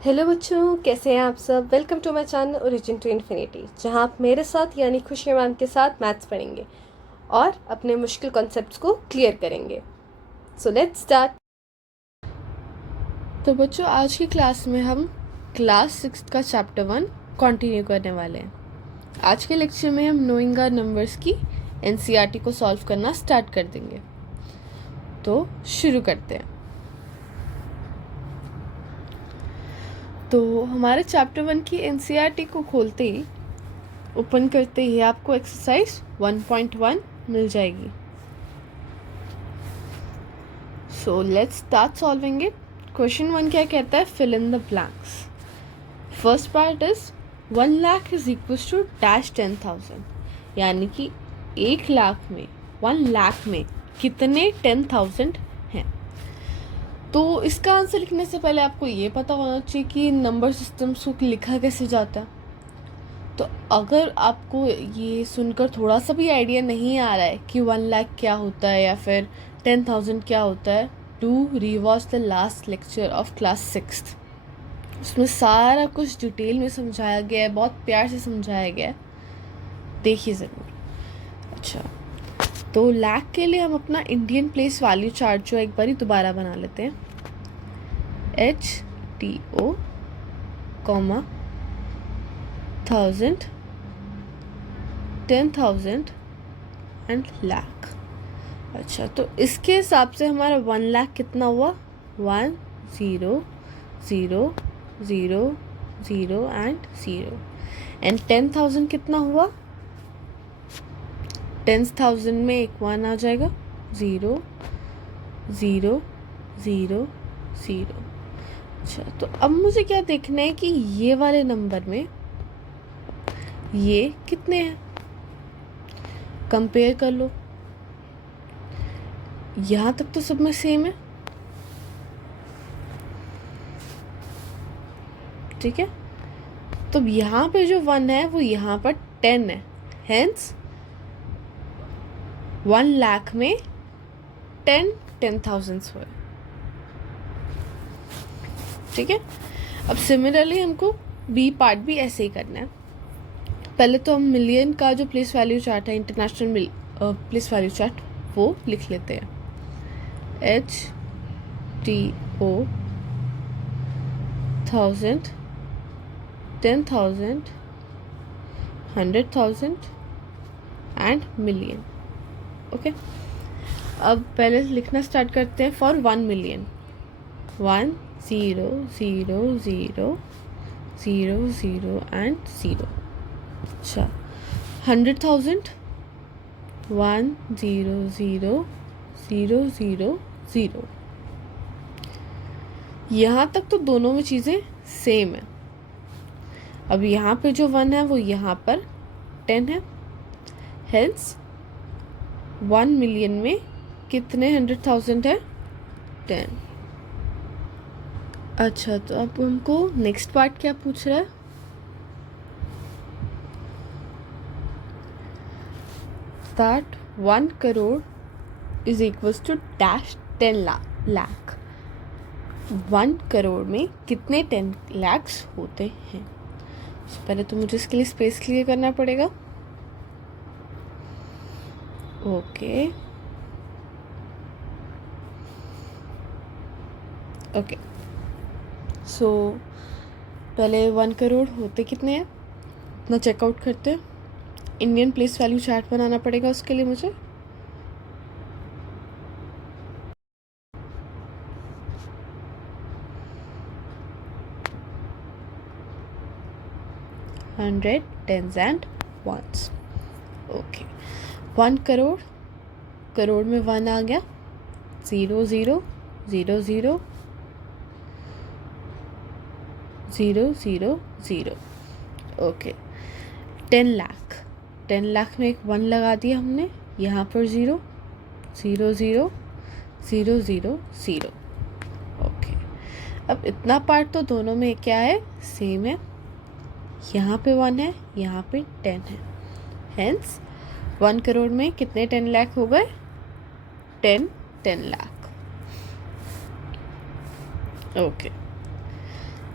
Hello बच्चों, कैसे हैं आप सब। Welcome to my channel origin to infinity, जहां आप मेरे साथ यानी खुशी मैम के साथ मैथ्स पढ़ेंगे और अपने मुश्किल कॉन्सेप्ट्स को क्लियर करेंगे। सो लेट्स स्टार्ट। तो बच्चों, आज की क्लास में हम क्लास 6 का चैप्टर 1 कंटिन्यू करने वाले हैं। आज के लेक्चर में हम नोइंग आवर नंबर्स की एनसीईआरटी को सॉल्व करना स्टार्ट कर देंगे। तो शुरू करते हैं। तो हमारे चैप्टर 1 की एनसीईआरटी को खोलते ही, ओपन करते ही आपको एक्सरसाइज 1.1 मिल जाएगी। So let's start solving it. Question 1 क्या कहता है? Fill in the blanks. First part is 1 lakh is equal to dash 10,000, यानी कि 1 लाख में 1 लाख में कितने 10,000 हैं। तो इसका आंसर लिखने से पहले आपको ये पता होना चाहिए कि नंबर सिस्टम्स को लिखा कैसे जाता है। तो अगर आपको ये सुनकर थोड़ा सा भी आइडिया नहीं आ रहा है कि 1 लाख क्या होता है या फिर 10,000 क्या होता है, do rewatch the last lecture of class 6। उसमें सारा कुछ डिटेल में समझाया गया है, बहुत प्यार से समझाया गया है, देखिए ज़रूर। अच्छा, तो लाख के लिए हम अपना इंडियन प्लेस वैल्यू चार्ट जो एक बार दोबारा बना लेते हैं। HTO, 1000, 10,000 and lakh. अच्छा, तो इसके हिसाब से हमारा 1 लाख कितना हुआ? 1 0 0 0 0 एंड 0। एंड 10,000 कितना हुआ? 10,000 में एक 1 आ जाएगा। 0 0 0 0। अच्छा, तो अब मुझे क्या देखना है कि ये वाले नंबर में ये कितने हैं। कंपेयर कर लो, यहाँ तक तो सब में सेम है, ठीक है। तो यहाँ पे जो 1 है वो यहाँ पर 10 है, हेंस 1 लाख में 10,000 हुए, ठीक है। अब सिमिलरली हमको बी पार्ट भी ऐसे ही करना है। पहले तो हम मिलियन का जो प्लेस वैल्यू चार्ट है, इंटरनेशनल प्लेस वैल्यू चार्ट, वो लिख लेते हैं। HTO 1000, 10,000, 100,000 and million. ओके, अब पहले लिखना स्टार्ट करते हैं फॉर 1 मिलियन। 1 0 0 0 0 0 एंड 0। अच्छा, 100,000 1 0 0 0 0 0। यहाँ तक तो दोनों में चीज़ें सेम है। अब यहाँ पे जो 1 है वो यहाँ पर 10 है, हेंस 1 मिलियन में कितने 100,000 है? 10। अच्छा, तो अब हमको नेक्स्ट पार्ट क्या पूछ रहा है? That 1 crore is equals to dash 10 lakh. 1 crore में कितने 10 लैक्स होते हैं? पहले तो मुझे इसके लिए स्पेस क्लियर करना पड़ेगा। ओके ओके, सो पहले 1 करोड़ होते कितने हैं इतना चेकआउट करते हैं। इंडियन प्लेस वैल्यू चार्ट बनाना पड़ेगा उसके लिए मुझे। Hundred, tens and ones. Okay, 1 crore, crore में 1 आ गया। 0 0 0 0 0 0 0। ओके, 10 लाख, 10 लाख में एक 1 लगा दिया हमने, यहाँ पर 0 0 0 0 0 0। ओके, अब इतना पार्ट तो दोनों में क्या है? सेम है। यहाँ पे 1 है, यहाँ पे 10 है, हेंस 1 करोड़ में कितने 10 लाख हो गए? 10 लाख। ओके,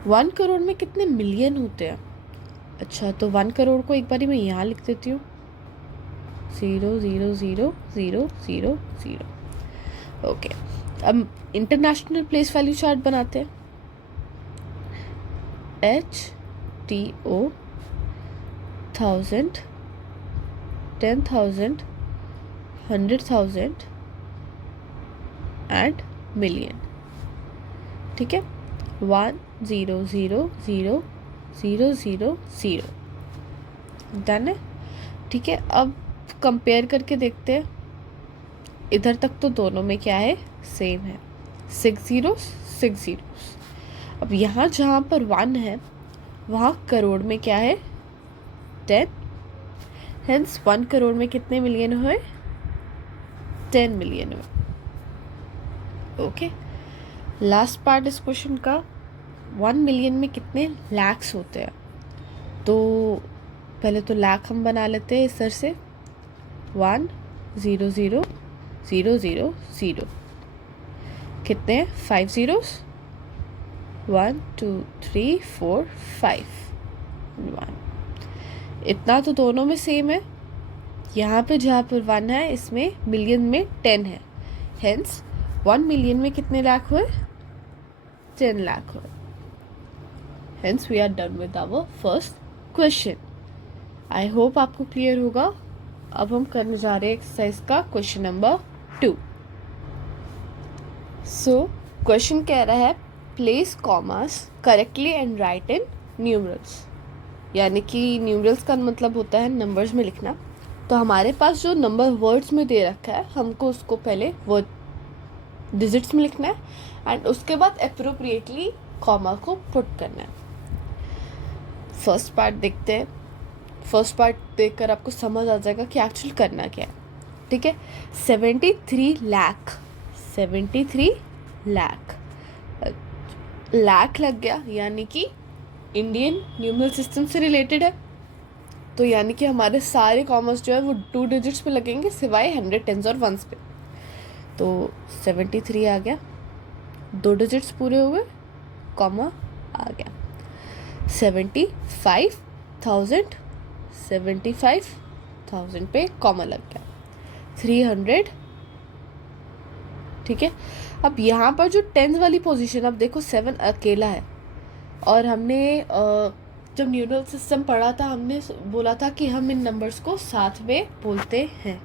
1 करोड़ में कितने मिलियन होते हैं? अच्छा, तो 1 करोड़ को एक बारी मैं यहाँ लिख देती हूँ, 0,0,0,0,0,0. ओके, अब इंटरनेशनल प्लेस वैल्यू चार्ट बनाते हैं. HTO 1000, 10,000, 100,000 and million. ठीक है, 1,0,0,0,0,0 डन है. ठीक है, अब कंपेयर करके देखते हैं. इधर तक तो दोनों में क्या है, सेम है, 6 zeros 6 zeros. अब यहाँ जहाँ पर 1 है वहाँ करोड़ में क्या है, 10. हेंस 1 करोड़ में कितने मिलियन हुए, 10 मिलियन हुए. ओके, लास्ट पार्ट इस क्वेश्चन का, 1 मिलियन में कितने लैक्स होते हैं. तो पहले तो लाख हम बना लेते हैं इस तरह से, 1,0,0,0,0,0. कितने हैं, 5 zeros, 1 2 3 4 5 1. इतना तो दोनों में सेम है. यहाँ पे जहाँ पर 1 है इसमें मिलियन में 10 है. हेंस 1 मिलियन में कितने लाख हुए, 10 लाख हुए. Hence we are done with our first question. I hope आपको क्लियर होगा. अब हम करने जा रहे हैं एक्सरसाइज का क्वेश्चन नंबर 2. सो क्वेश्चन कह रहा है, place commas correctly and right in numerals. यानी कि न्यूमरल्स का मतलब होता है नंबर्स में लिखना. तो हमारे पास जो नंबर वर्ड्स में दे रखा है, हमको उसको पहले वर्ड डिजिट्स में लिखना है एंड उसके बाद अप्रोप्रिएटली कॉमा को पुट करना है. फर्स्ट पार्ट देखते हैं. फर्स्ट पार्ट देखकर आपको समझ आ जाएगा कि एक्चुअली करना क्या है. ठीक है, 73 लाख, 73 लाख लाख लग गया, यानी कि इंडियन न्यूमरल सिस्टम से रिलेटेड है. तो यानी कि हमारे सारे कॉमर्स जो है वो 2 डिजिट्स पे लगेंगे, सिवाय 100, 10s और 1s पे. तो 73 आ गया, 2 डिजिट्स पूरे हुए, कॉमा आ गया. 75,000, 75,000 पे कॉमा लग गया. 300. ठीक है, अब यहाँ पर जो 10th वाली पोजीशन, अब देखो 7 अकेला है और हमने जब न्यूमरल सिस्टम पढ़ा था हमने बोला था कि हम इन नंबर्स को साथ में बोलते हैं.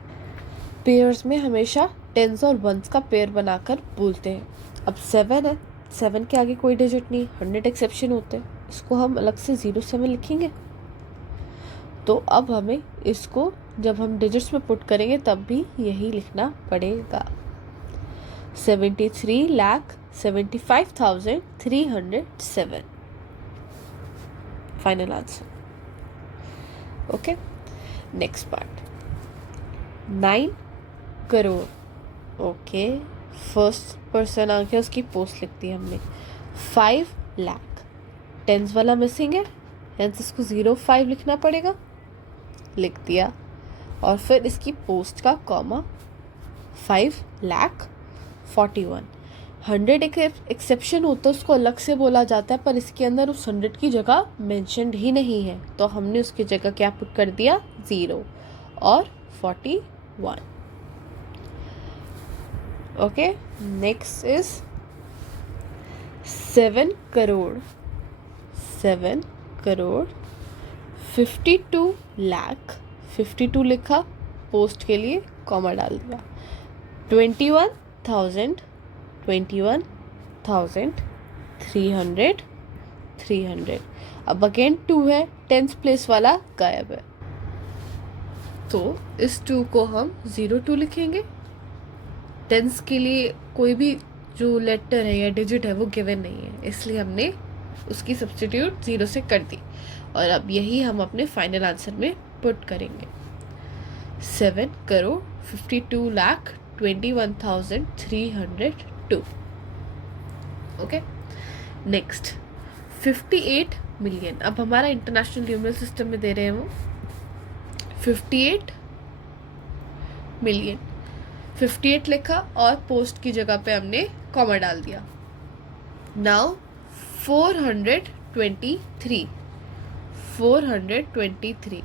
पेयर्स में हमेशा 10s और 1s का पेयर बनाकर बोलते हैं. अब 7 है, 7 के आगे कोई डिजिट नहीं, 100 एक्सेप्शन होते हैं, इसको हम अलग से 07 लिखेंगे. तो अब हमें इसको जब हम डिजिट्स में पुट करेंगे तब भी यही लिखना पड़ेगा. 73,75,307 final answer. Okay, next part, 9 crore. Okay, first person आ गया, उसकी पोस्ट लिख दी हमने. 5 लाख, 10s वाला मिसिंग है, हेंस इसको 05 लिखना पड़ेगा, लिख दिया. और फिर इसकी पोस्ट का कॉमा, 5,41,000. 100 एक्सेप्शन होता है उसको अलग से बोला जाता है, पर इसके अंदर उस 100 की जगह मेंशन्ड ही नहीं है, तो हमने उसकी जगह क्या पुट कर दिया, 0 और 41. Okay, next is 7 crore. 7 crore 52 lakh, 52 लिखा, पोस्ट के लिए कॉमा डाल दिया. 21,000, 21,000, 300, 300. अब अगेन 2 है, 10th प्लेस वाला गायब है, तो इस 2 को हम 02 लिखेंगे. 10s के लिए कोई भी जो लेटर है या डिजिट है वो गिवन नहीं है, इसलिए हमने उसकी सब्स्टिट्यूट 0 से कर दी. और अब यही हम अपने फाइनल आंसर में पुट करेंगे. 7 crore 52 lakh 21,302. Okay, next 58 million. अब हमारा इंटरनेशनल न्यूमरल सिस्टम में दे रहे हैं वो 58 मिलियन. 58 लिखा और पोस्ट की जगह पे हमने कॉमा डाल दिया. नाउ 423 423।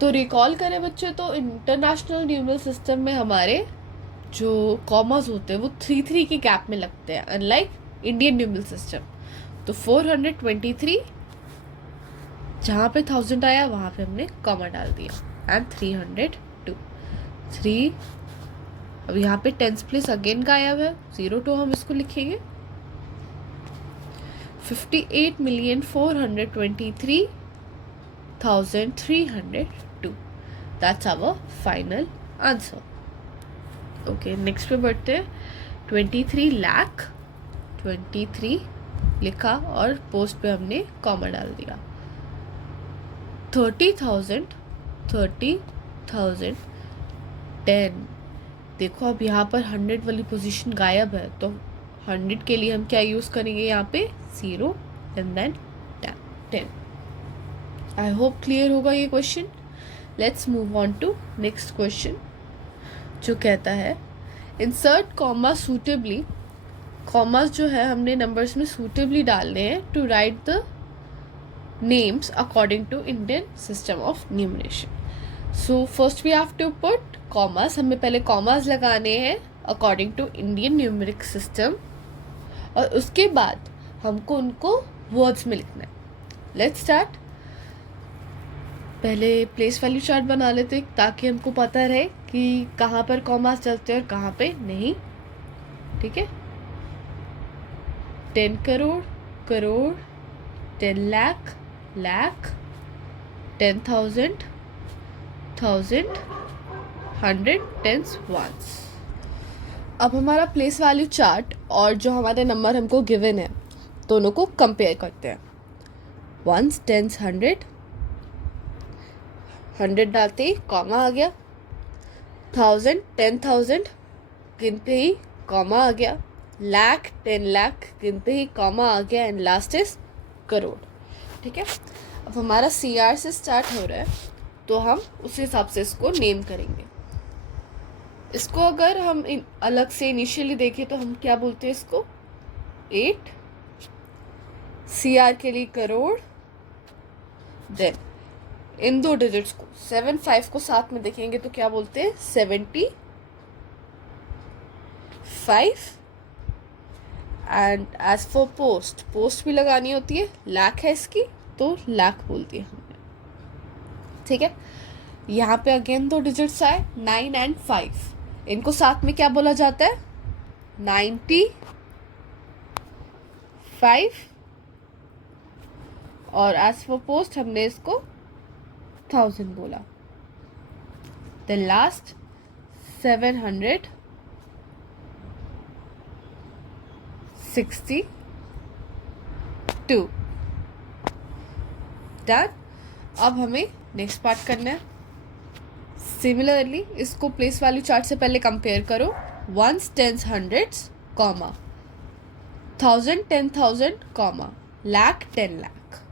तो रिकॉल करें बच्चे तो इंटरनेशनल न्यूमरल सिस्टम में हमारे जो कॉमास होते हैं वो 3 के गैप में लगते हैं, अनलाइक इंडियन न्यूमरल सिस्टम। तो 423 जहाँ पे 1000 आया वहाँ पे हमने कॉमा डाल दिया एंड 302 3। अब यहाँ पे टेंस प्लेस अगेन गायब है, 02 हम इसको लिखेंगे। 58,423,302। That's our final answer. Okay, next पे बढ़ते हैं। 23 लाख 23 लिखा और पोस्ट पे हमने कॉमा डाल दिया। 30,000 10। देखो अब यहाँ पर 100 वाली पोजीशन गायब है, तो 100 के लिए हम क्या यूज़ करेंगे, यहाँ पे 0 and then 10। I hope clear होगा ये question. Let's move on to next question, जो कहता है इंसर्ट कॉमा सूटेबली। कॉमास जो है हमने नंबर्स में सूटेबली डालने हैं to write the names according to Indian system of numeration. So first we have to put commas, हमें पहले कॉमास लगाने हैं according to Indian numeric system, और उसके बाद हमको उनको वर्ड्स में लिखना है। Let's start. पहले प्लेस वैल्यू चार्ट बना लेते ताकि हमको पता रहे कि कहाँ पर कॉमास चलते हैं और कहाँ पे नहीं। ठीक है, 10 करोड़ करोड़, 10 लाख लाख, 10,000 1000, 100 टेंस वंस। अब हमारा प्लेस वैल्यू चार्ट और जो हमारे नंबर हमको गिवन है दोनों को कंपेयर करते हैं। वंस, टेंस, 100 डालते ही कॉमा आ गया। 1000 10,000 गिनते ही कॉमा आ गया। लाख 10 लाख गिनते ही कॉमा आ गया, एंड लास्ट इज करोड़। ठीक है, अब हमारा CR से स्टार्ट हो रहा है तो हम उस हिसाब से इसको नेम करेंगे। इसको अगर हम अलग से इनिशियली देखें तो हम क्या बोलते हैं इसको, 8, CR के लिए करोड़, देन इन 2 डिजिट्स को 7 5 को साथ में देखेंगे तो क्या बोलते हैं, 75। एंड एज फॉर पोस्ट भी लगानी होती है, लाख है इसकी तो लाख बोल दिया हमने। ठीक है, यहाँ पे अगेन 2 डिजिट्स आए, 9 एंड 5, इनको साथ में क्या बोला जाता है, 95। और एज फॉर पोस्ट हमने इसको 1000 बोला। Then last 762। डन। अब हमें नेक्स्ट पार्ट करना है। सिमिलरली इसको प्लेस वैल्यू चार्ट से पहले कंपेयर करो। Ones, tens, hundreds, comma, 1000 10,000, comma, lakh 10 lakh.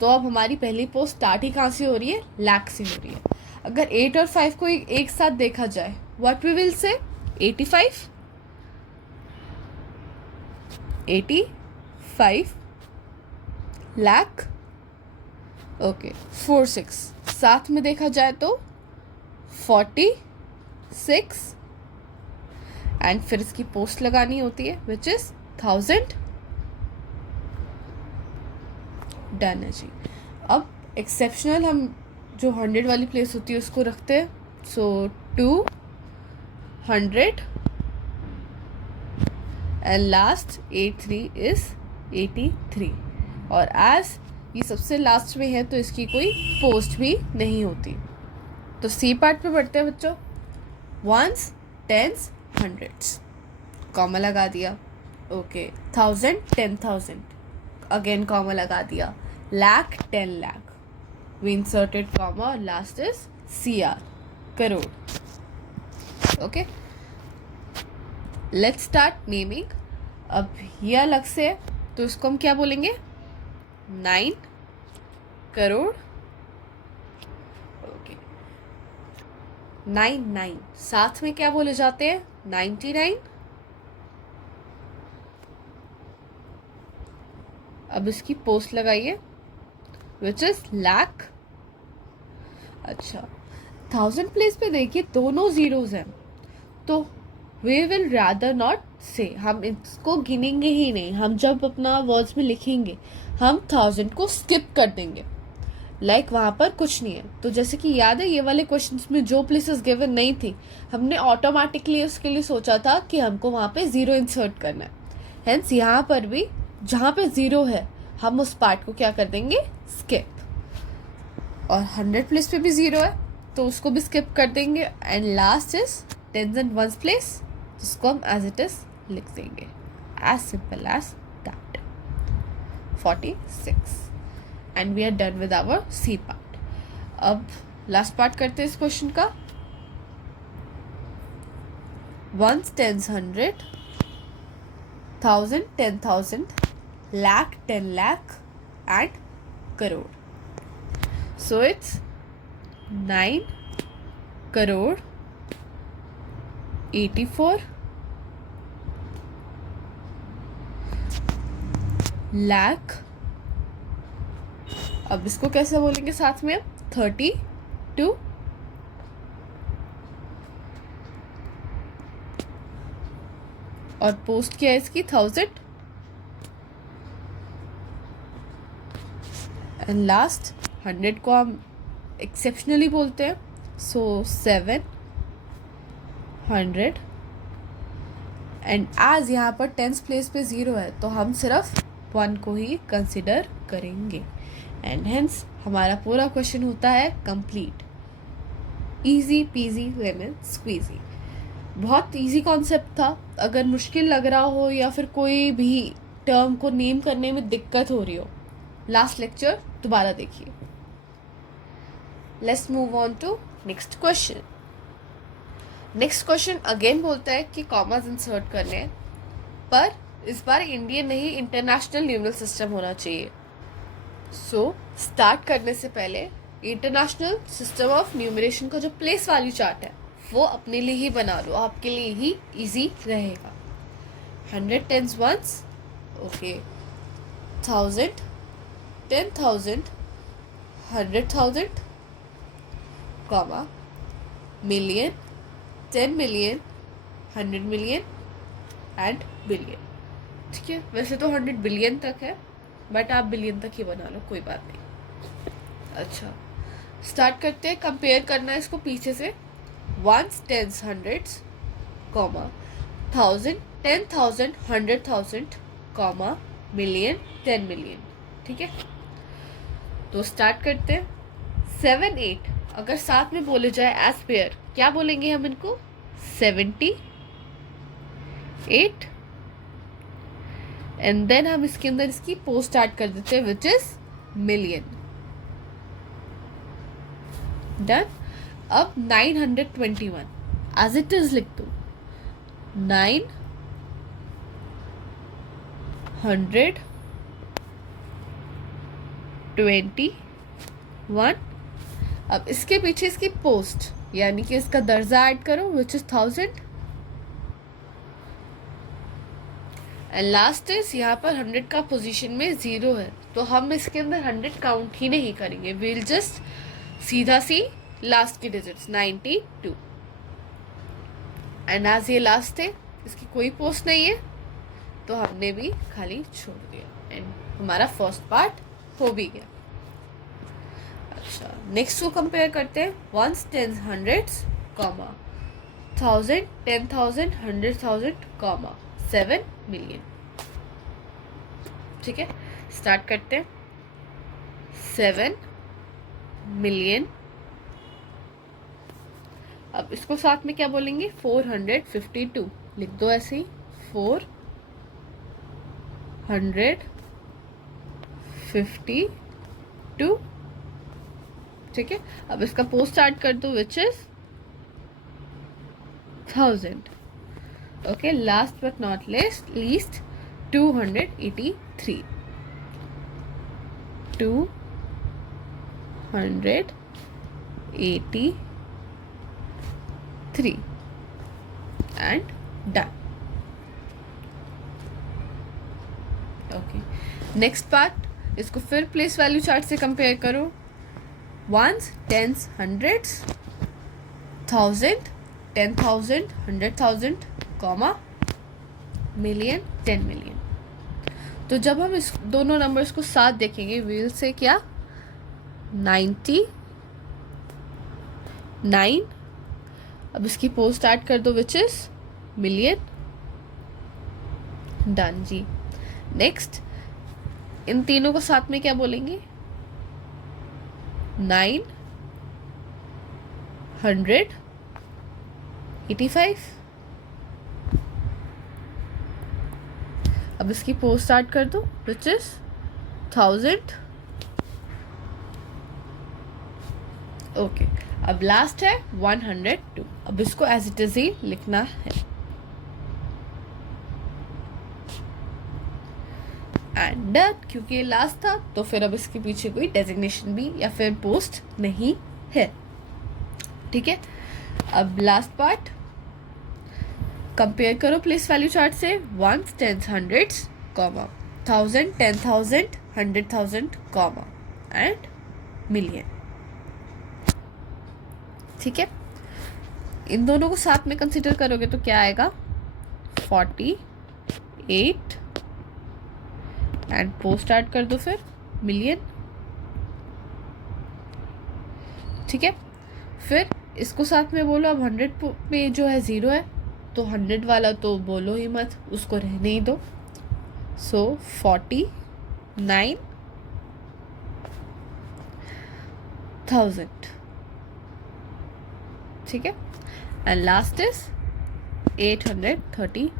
तो अब हमारी पहली पोस्ट स्टार्ट ही कहाँ से हो रही है, लाख से हो रही है। अगर 8 और 5 को एक साथ देखा जाए, what we will say, 85 lakh. Okay, 4 6 साथ में देखा जाए तो 46, एंड फिर इसकी पोस्ट लगानी होती है विच इज 1000। डन है जी। अब एक्सेप्शनल हम जो 100 वाली प्लेस होती है उसको रखते हैं। सो 200 एंड लास्ट 83 इज 83। और एज ये सबसे लास्ट में है तो इसकी कोई पोस्ट भी नहीं होती। तो सी पार्ट पे बढ़ते हैं बच्चों। वंस, टेंस, हंड्रेड्स, कॉमा लगा दिया। ओके, 1000 10,000, अगेन कॉमा लगा दिया। Lakh 10 lakh, we inserted comma, और last is CR, crore. Okay, let's start naming. अब ये अलग से है तो इसको हम क्या बोलेंगे, 9 करोड़। ओके, 9 साथ में क्या बोले जाते हैं, 99। अब इसकी पोस्ट लगाइए विच इज लाख। अच्छा 1000 प्लेस पे देखिए दोनों जीरोज हैं, तो वी विल रादर नॉट से, हम इसको गिनेंगे ही नहीं। हम जब अपना वर्ड्स में लिखेंगे हम 1000 को स्किप कर देंगे, लाइक वहाँ पर कुछ नहीं है। तो जैसे कि याद है ये वाले क्वेश्चंस में जो प्लेसेस गिवन नहीं थी, हमने ऑटोमेटिकली उसके लिए सोचा था कि हमको वहाँ पे ज़ीरो इंसर्ट करना है। हेंस यहाँ पर भी जहाँ पे ज़ीरो है हम उस पार्ट को क्या कर देंगे, स्किप। और 100 प्लेस पे भी ज़ीरो है तो उसको भी स्किप कर देंगे। And last is tens and ones place, जिसको हम एज इट इज़ लिख देंगे, as simple as that. 46 and we are done with our C part. अब लास्ट पार्ट करते हैं इस क्वेश्चन का। Ones, tens, 100, 1000, 10,000, lakh, 10 lakh and crore. So it's 9 crore 84 lakh, अब इसको कैसे बोलेंगे साथ में, 32 और पोस्ट क्या है इसकी 1000 एंड लास्ट 100 को हम एक्सेप्शनली बोलते हैं, सो 700 एंड आज यहाँ पर टेंस प्लेस पे ज़ीरो है तो हम सिर्फ 1 को ही कंसिडर करेंगे। एंड हेंस हमारा पूरा क्वेश्चन होता है complete. Easy peasy lemon squeezy. बहुत इजी कॉन्सेप्ट था। अगर मुश्किल लग रहा हो या फिर कोई भी टर्म को नेम करने में दिक्कत हो रही हो, लास्ट लेक्चर दोबारा देखिए। Let's move on to next question. Next question again बोलता है कि कॉमास इंसर्ट करने हैं, पर इस बार इंडियन नहीं इंटरनेशनल न्यूमरल सिस्टम होना चाहिए। सो स्टार्ट करने से पहले इंटरनेशनल सिस्टम ऑफ न्यूमरेशन का जो प्लेस वैल्यू चार्ट है वो अपने लिए ही बना लो, आपके लिए ही इजी रहेगा। 100 tens ones, okay, 1000, 10,000, 100,000, comma, million, 10 million, 100 million and billion. ठीक है, वैसे तो 100 बिलियन तक है बट आप बिलियन तक ही बना लो, कोई बात नहीं। अच्छा, स्टार्ट करते हैं। कंपेयर करना है इसको पीछे से। Ones, tens, hundreds, comma, 1000, 10,000, 100,000, comma, million, 10 million. ठीक है, तो स्टार्ट करते हैं। 7, 8 अगर साथ में बोले जाए एज पेयर, क्या बोलेंगे हम इनको, 78 एंड देन हम इसके अंदर इसकी पोस्ट स्टार्ट कर देते हैं विच इज मिलियन। डन। अब 921 एज इट इज लिख दो, 921। अब इसके पीछे इसकी पोस्ट यानी कि इसका दर्जा ऐड करो विच इज 1000 एंड लास्ट इज यहाँ पर 100 का पोजीशन में 0 है तो हम इसके अंदर 100 काउंट ही नहीं करेंगे, विल जस्ट सीधा सी लास्ट की डिजिट्स 92 एंड आज ये लास्ट है, इसकी कोई पोस्ट नहीं है तो हमने भी खाली छोड़ दिया एंड हमारा फर्स्ट पार्ट हो भी गया। अच्छा, नेक्स्ट को कंपेयर करते हैं। Ones, tens, hundreds, comma, 1000, 10,000, 100,000, comma, 7 million. ठीक है, स्टार्ट करते हैं। 7 मिलियन। अब इसको साथ में क्या बोलेंगे, 452 लिख दो ऐसे ही, 452। ठीक है, अब इसका पोस्ट स्टार्ट कर दो which is 1000। Okay, last but not least 283 and done. Okay, next part, इसको फिर प्लेस वैल्यू चार्ट से कंपेयर करो। Ones, tens, hundreds, 1000, 10,000, 100,000, comma, million, 10 million. तो जब हम इस दोनों नंबर्स को साथ देखेंगे, वी विल से क्या, 99। अब इसकी पोस्ट स्टार्ट कर दो, विच इज मिलियन। डन जी। नेक्स्ट, इन तीनों को साथ में क्या बोलेंगे, 985। अब इसकी पोस्ट स्टार्ट कर दो, विच इज 1000। ओके, अब लास्ट है 102। अब इसको एज इट इज ही लिखना है। एंड डन, क्योंकि ये लास्ट था तो फिर अब इसके पीछे कोई डेजिग्नेशन भी या फिर पोस्ट नहीं है। ठीक है, अब लास्ट पार्ट, कंपेयर करो प्लेस वैल्यू चार्ट से। Ones, tens, hundreds, comma, 1000, 10,000, 100,000, comma, and million. ठीक है, इन दोनों को साथ में कंसिडर करोगे तो क्या आएगा, 48, एंड पोस्ट स्टार्ट कर दो फिर मिलियन। ठीक है, फिर इसको साथ में बोलो। अब 100 पे जो है 0 है, तो 100 वाला तो बोलो ही मत, उसको रहने ही दो। सो 49,000। ठीक है, एंड लास्ट इज 831,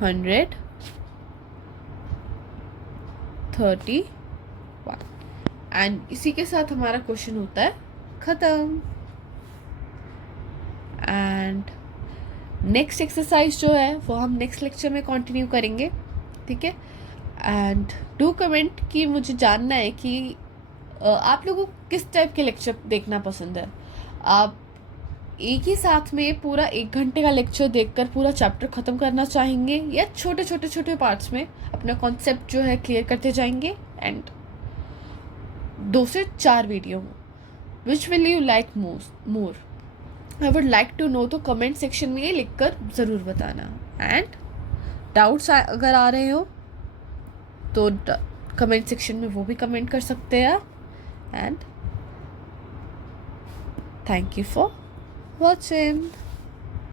831। एंड इसी के साथ हमारा क्वेश्चन होता है खत्म। एंड नेक्स्ट एक्सरसाइज जो है वो हम नेक्स्ट लेक्चर में कंटिन्यू करेंगे। ठीक है, एंड डू कमेंट कि मुझे जानना है कि आप लोगों को किस टाइप के लेक्चर देखना पसंद है। आप एक ही साथ में पूरा 1 घंटे का लेक्चर देखकर पूरा चैप्टर ख़त्म करना चाहेंगे, या छोटे छोटे पार्ट्स में अपना कॉन्सेप्ट जो है क्लियर करते जाएंगे। एंड 2 से 4 video, which will you like more, I would like to know. तो कमेंट सेक्शन में ये लिखकर ज़रूर बताना। एंड डाउट्स अगर आ रहे हो तो कमेंट सेक्शन में वो भी कमेंट कर सकते हैं। And thank you for watching.